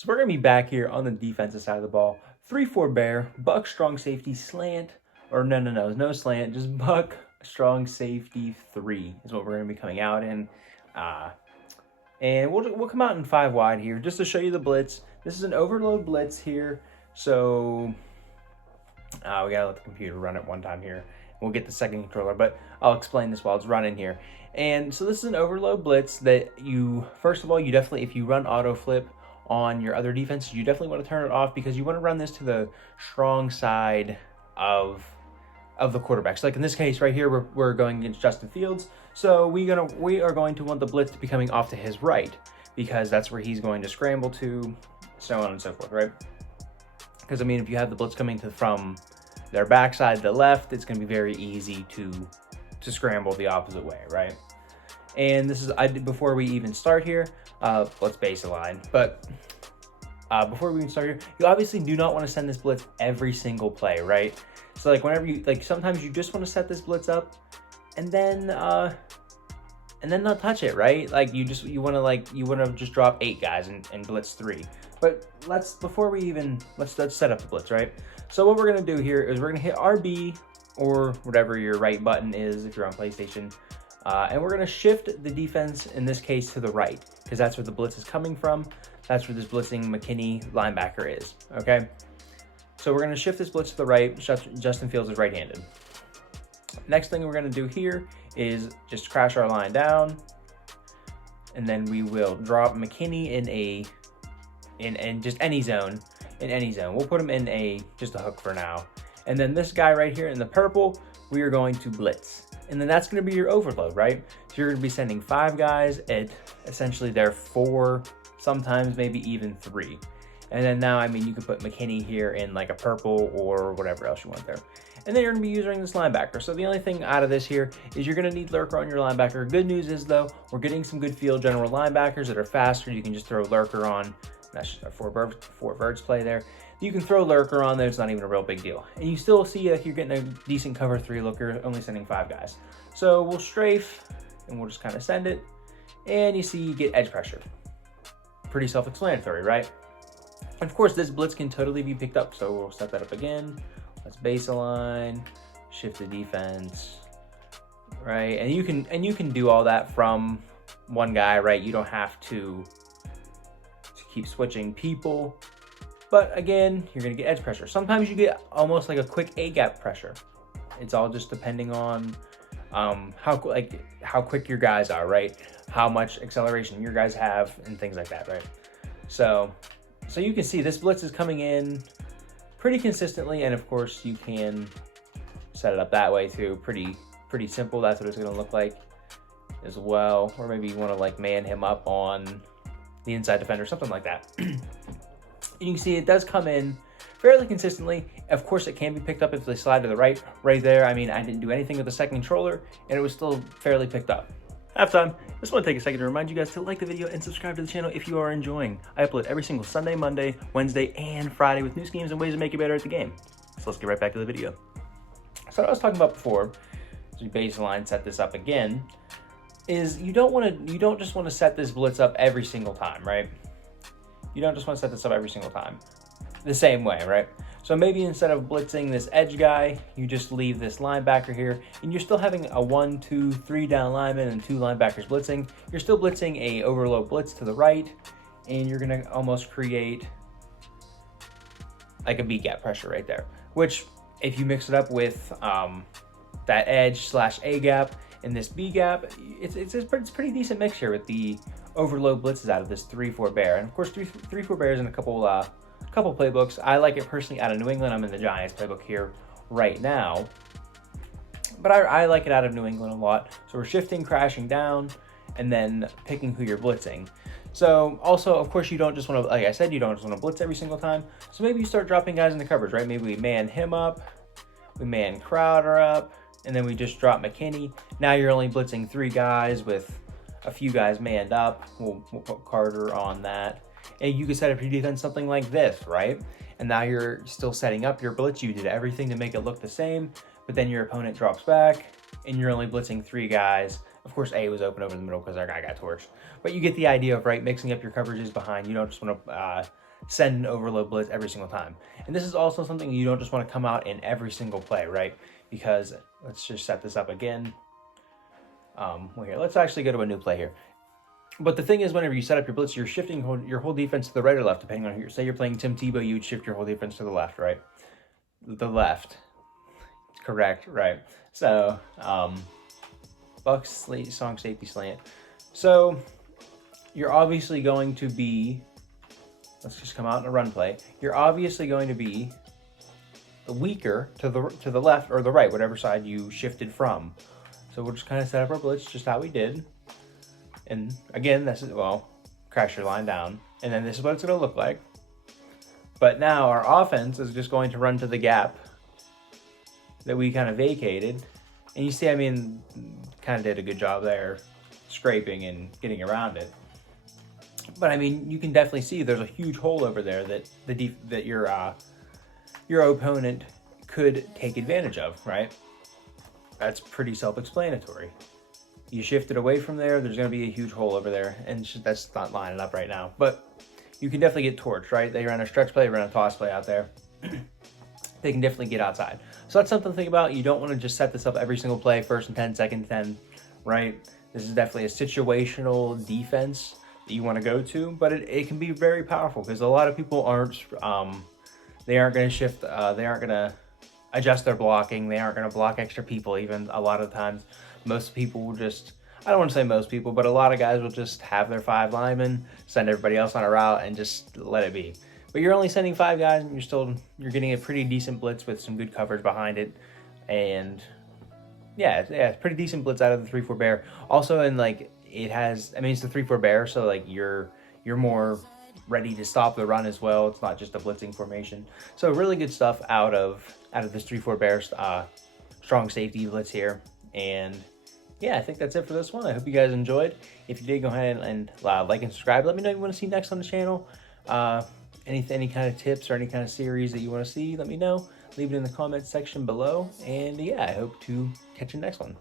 So we're going to be back here on the defensive side of the ball. 3-4 bear, buck strong safety slant, or no slant, just buck strong safety 3 is what we're going to be coming out in. And we'll come out in 5 wide here just to show you the blitz. This is an overload blitz here. So we gotta let the computer run it one time here. We'll get the second controller, but I'll explain this while it's running here. And so this is an overload blitz that first of all, you definitely, if you run auto flip on your other defenses, you definitely want to turn it off because you want to run this to the strong side of the quarterback. So like in this case right here, we're going against Justin Fields. So we are going to want the blitz to be coming off to his right because that's where he's going to scramble to, so on and so forth, right? Because I mean, if you have the blitz coming from their backside to the left, it's going to be very easy to scramble the opposite way, right? And this is, before we even start here, let's base align. But before we even start here, you obviously do not want to send this blitz every single play, right? So like whenever sometimes you just want to set this blitz up and then not touch it, right? Like you want to just drop 8 guys and blitz 3. But let's set up the blitz, right? So what we're gonna do here is we're gonna hit RB or whatever your right button is if you're on PlayStation, and we're gonna shift the defense in this case to the right because that's where the blitz is coming from. That's where this blitzing McKinney linebacker is. Okay, so we're gonna shift this blitz to the right. Justin Fields is right-handed. Next thing we're gonna do here is just crash our line down, and then we will drop McKinney in just any zone. In any zone, we'll put him in just a hook for now. And then this guy right here in the purple, we are going to blitz. And then that's going to be your overload, right? So you're going to be sending 5 guys at essentially their 4, sometimes maybe even 3. And then now, I mean, you can put McKinney here in like a purple or whatever else you want there. And then you're going to be using this linebacker. So the only thing out of this here is you're going to need lurker on your linebacker. Good news is though, we're getting some good field general linebackers that are faster. You can just throw lurker on. That's just a four birds play there. You can throw lurker on there. It's not even a real big deal. And you still see you're getting a decent cover 3 looker, only sending 5 guys. So we'll strafe and we'll just kind of send it. And you see you get edge pressure. Pretty self-explanatory, right? And of course, this blitz can totally be picked up. So we'll set that up again. Let's base align, shift the defense, right? And you can do all that from one guy, right? You don't have to keep switching people, but again, you're gonna get edge pressure. Sometimes you get almost like a quick A-gap pressure. It's all just depending on how quick your guys are, right? How much acceleration your guys have and things like that, right? So you can see this blitz is coming in pretty consistently, and of course you can set it up that way too. Pretty simple. That's what it's gonna look like as well. Or maybe you want to like man him up on the inside defender, something like that. And you can see it does come in fairly consistently. Of course, it can be picked up if they slide to the right there. I mean, I didn't do anything with the second controller, and it was still fairly picked up. Halftime. Just want to take a second to remind you guys to like the video and subscribe to the channel if you are enjoying. I upload every single Sunday, Monday, Wednesday, and Friday with new schemes and ways to make you better at the game. So let's get right back to the video. So what I was talking about before, as we baseline set this up again, is you don't just want to set this blitz up every single time, right? You don't just want to set this up every single time the same way, right? So maybe instead of blitzing this edge guy, you just leave this linebacker here, and you're still having a 1, 2, 3 down lineman and 2 linebackers blitzing. You're still blitzing a overload blitz to the right, and you're gonna almost create like a B-gap pressure right there, which if you mix it up with that edge / A-gap, in this B gap, it's a pretty decent mix here with the overload blitzes out of this 3-4 bear. And of course, 3-4 bears in a couple playbooks. I like it personally out of New England. I'm in the Giants playbook here right now, but I like it out of New England a lot. So we're shifting, crashing down, and then picking who you're blitzing. So also, of course, you don't just want to, like I said, you don't just want to blitz every single time. So maybe you start dropping guys in the coverage, right? Maybe we man him up, we man Crowder up, and then we just drop McKinney. Now you're only blitzing 3 guys with a few guys manned up. We'll put Carter on that. And you can set up your defense something like this, right? And now you're still setting up your blitz. You did everything to make it look the same, but then your opponent drops back and you're only blitzing 3 guys. Of course, A was open over the middle because our guy got torched. But you get the idea of, right, mixing up your coverages behind. You don't just want to send an overload blitz every single time. And this is also something you don't just want to come out in every single play, right? Because let's just set this up again. Well, here, let's actually go to a new play here. But the thing is, whenever you set up your blitz, you're shifting your whole defense to the right or left, depending on who say you're playing Tim Tebow, you would shift your whole defense to the left, right? The left. Correct, right. So, Bucks, strong safety slant. So, you're obviously going to be, let's just come out in a run play. You're obviously going to be weaker to the left or the right, whatever side you shifted from. So we'll just kind of set up our blitz just how we did. And again, this is, well, crash your line down. And then this is what it's going to look like. But now our offense is just going to run to the gap that we kind of vacated. And you see, I mean, kind of did a good job there scraping and getting around it. But I mean, you can definitely see there's a huge hole over there that your opponent could take advantage of, right? That's pretty self-explanatory. You shift it away from there, there's going to be a huge hole over there, and that's not lining up right now. But you can definitely get torched, right? They run a stretch play, run a toss play out there. They can definitely get outside. So that's something to think about. You don't want to just set this up every single play, 1st and 10, 2nd and 10, right? This is definitely a situational defense that you want to go to, but it can be very powerful because a lot of people aren't, they aren't going to shift, they aren't going to adjust their blocking, they aren't going to block extra people even a lot of times. Most people will just, I don't want to say most people, but a lot of guys will just have their 5 linemen, send everybody else on a route, and just let it be. But you're only sending 5 guys, and you're getting a pretty decent blitz with some good coverage behind it. And yeah, it's pretty decent blitz out of the 3-4 bear. Also, and like it has, I mean, it's the 3-4 bear, so like you're more ready to stop the run as well. It's not just a blitzing formation. So really good stuff out of this 3-4 bear strong safety blitz here. And yeah, I think that's it for this one. I hope you guys enjoyed. If you did, go ahead and like and subscribe. Let me know what you want to see next on the channel. Any kind of tips or any kind of series that you want to see, let me know. Leave it in the comments section below. And yeah, I hope to catch you next one.